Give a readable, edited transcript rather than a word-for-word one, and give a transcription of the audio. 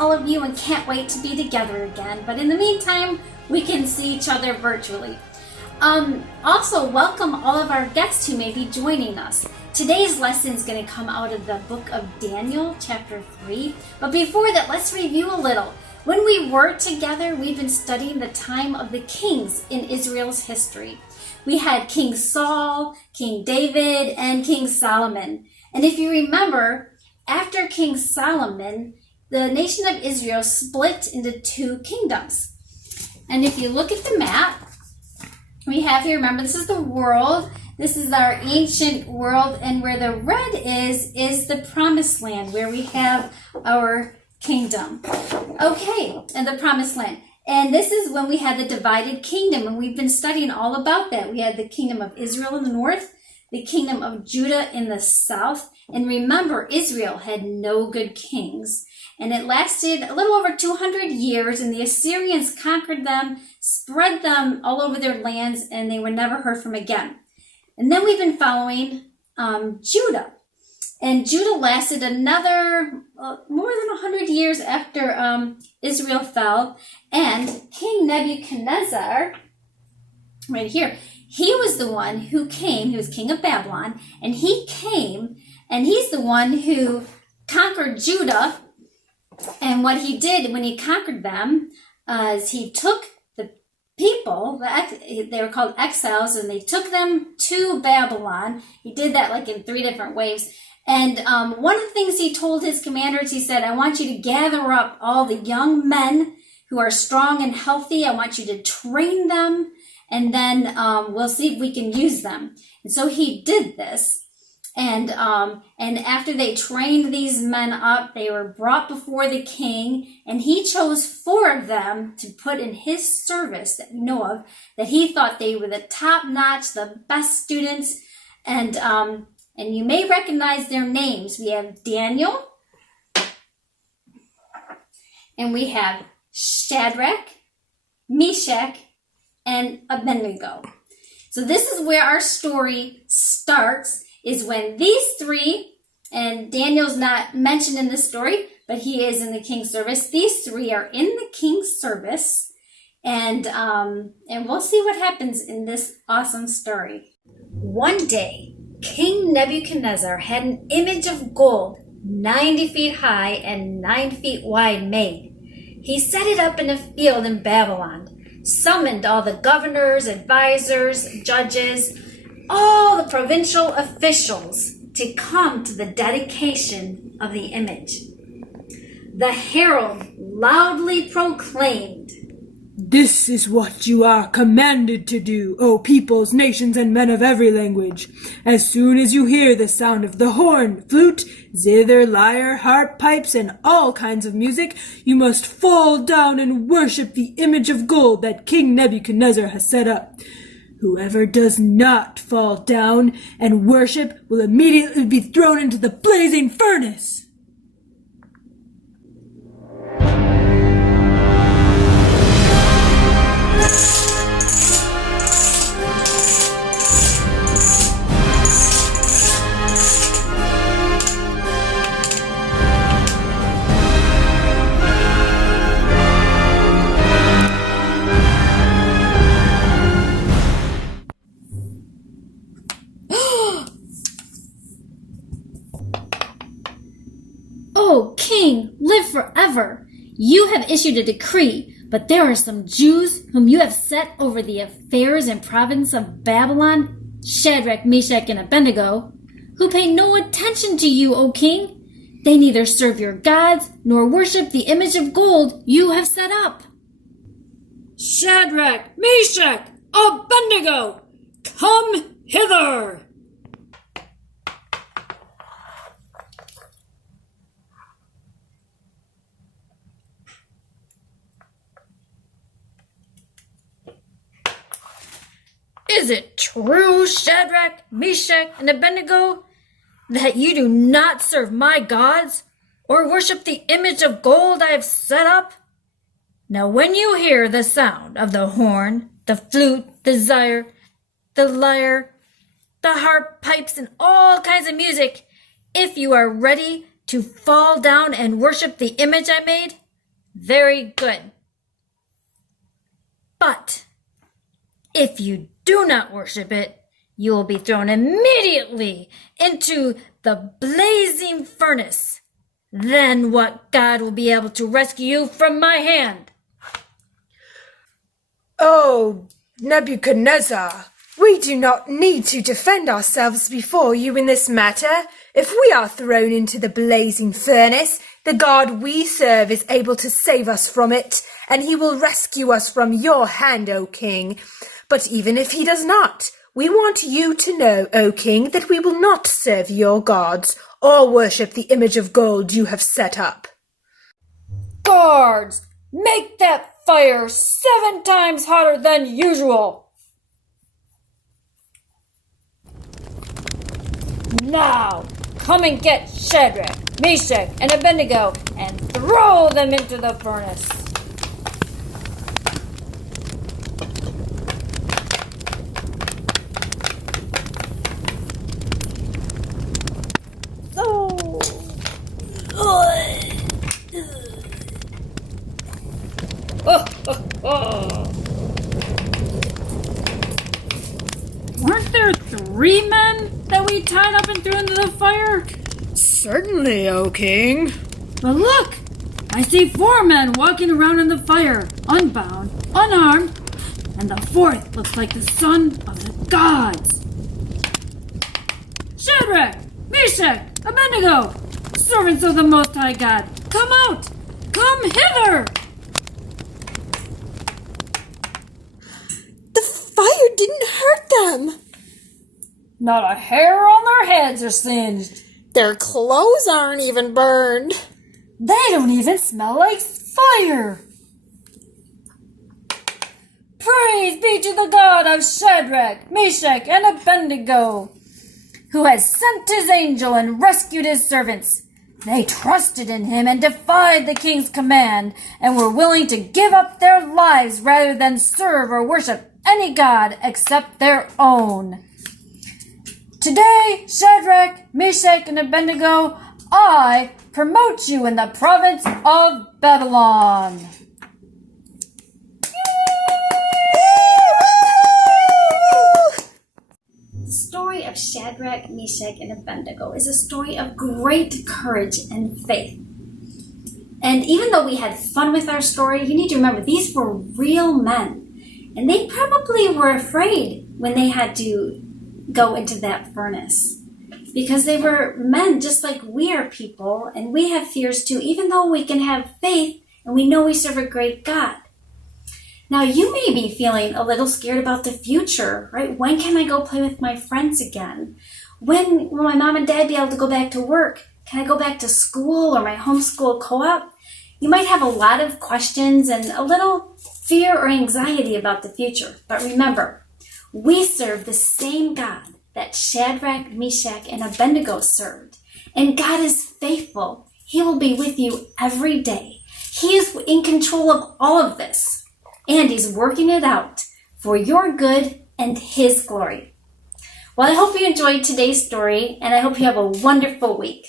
all of you and can't wait to be together again. But in the meantime, we can see each other virtually. Also, welcome all of our guests who may be joining us. Today's lesson is going to come out of the book of Daniel, chapter 3. But before that, let's review a little. When we were together, we've been studying the time of the kings in Israel's history. We had King Saul, King David, and King Solomon. And if you remember, after King Solomon, the nation of Israel split into two kingdoms. And if you look at the map, we have here, remember, this is the world. This is our ancient world. And where the red is the promised land, where we have our kingdom. Okay, and the promised land. And this is when we had the divided kingdom. And we've been studying all about that. We had the kingdom of Israel in the north, the kingdom of Judah in the south. And remember, Israel had no good kings. And it lasted a little over 200 years, and the Assyrians conquered them, spread them all over their lands, and they were never heard from again. And then we've been following Judah. And Judah lasted another more than 100 years after Israel fell. And King Nebuchadnezzar, right here, he was the one who came. He was king of Babylon, and he came, and he's the one who conquered Judah. And what he did when he conquered them is he took the people, they were called exiles, and they took them to Babylon. He did that like in 3 different ways. And one of the things he told his commanders, he said, I want you to gather up all the young men who are strong and healthy. I want you to train them, and then we'll see if we can use them. And so he did this. And after they trained these men up, they were brought before the king, and he chose 4 of them to put in his service that we know of, that he thought they were the top-notch, the best students. And you may recognize their names. We have Daniel, and we have Shadrach, Meshach, and Abednego. So this is where our story starts, is when these 3, and Daniel's not mentioned in this story, but he is in the king's service. These 3 are in the king's service, and we'll see what happens in this awesome story. One day, King Nebuchadnezzar had an image of gold 90 feet high and 9 feet wide made. He set it up in a field in Babylon, summoned all the governors, advisors, judges, all the provincial officials to come to the dedication of the image. The herald loudly proclaimed, "This is what you are commanded to do, O peoples, nations, and men of every language. As soon as you hear the sound of the horn, flute, zither, lyre, harp, pipes, and all kinds of music, you must fall down and worship the image of gold that King Nebuchadnezzar has set up. Whoever does not fall down and worship will immediately be thrown into the blazing furnace." "Oh, king, live forever. You have issued a decree, but there are some Jews whom you have set over the affairs and province of Babylon, Shadrach, Meshach, and Abednego, who pay no attention to you, O king. They neither serve your gods nor worship the image of gold you have set up." "Shadrach, Meshach, Abednego, come hither!" "Is it true, Shadrach, Meshach, and Abednego, that you do not serve my gods or worship the image of gold I have set up? Now when you hear the sound of the horn, the flute, the zither, the lyre, the harp, pipes, and all kinds of music, if you are ready to fall down and worship the image I made, Very good. But if you do not worship it, you will be thrown immediately into the blazing furnace. Then what God will be able to rescue you from my hand? Oh, Nebuchadnezzar, we do not need to defend ourselves before you in this matter. If we are thrown into the blazing furnace, the God we serve is able to save us from it, and he will rescue us from your hand, O king. But even if he does not, we want you to know, O king, that we will not serve your gods or worship the image of gold you have set up. Guards, make that fire 7 times hotter than usual. Now, come and get Shadrach, Meshach, and Abednego and throw them into the furnace. Weren't there 3 men that we tied up and threw into the fire? Certainly, O king. But look! I see 4 men walking around in the fire, unbound, unarmed, and the 4th looks like the son of the gods. Shadrach, Meshach, Abednego, servants of the Most High God, come out! Come hither! The fire didn't hurt them. Not a hair on their heads are singed. Their clothes aren't even burned. They don't even smell like fire. Praise be to the God of Shadrach, Meshach, and Abednego, who has sent his angel and rescued his servants. They trusted in him and defied the king's command and were willing to give up their lives rather than serve or worship any god except their own. Today, Shadrach, Meshach, and Abednego, I promote you in the province of Babylon. The story of Shadrach, Meshach, and Abednego is a story of great courage and faith. And even though we had fun with our story, you need to remember these were real men. And they probably were afraid when they had to go into that furnace. Because they were men just like we are people, and we have fears too, even though we can have faith and we know we serve a great God. Now, you may be feeling a little scared about the future, right? When can I go play with my friends again? When will my mom and dad be able to go back to work? Can I go back to school or my homeschool co-op? You might have a lot of questions and a little fear or anxiety about the future. But remember, we serve the same God that Shadrach, Meshach, and Abednego served. And God is faithful. He will be with you every day. He is in control of all of this. And he's working it out for your good and his glory. Well, I hope you enjoyed today's story, and I hope you have a wonderful week.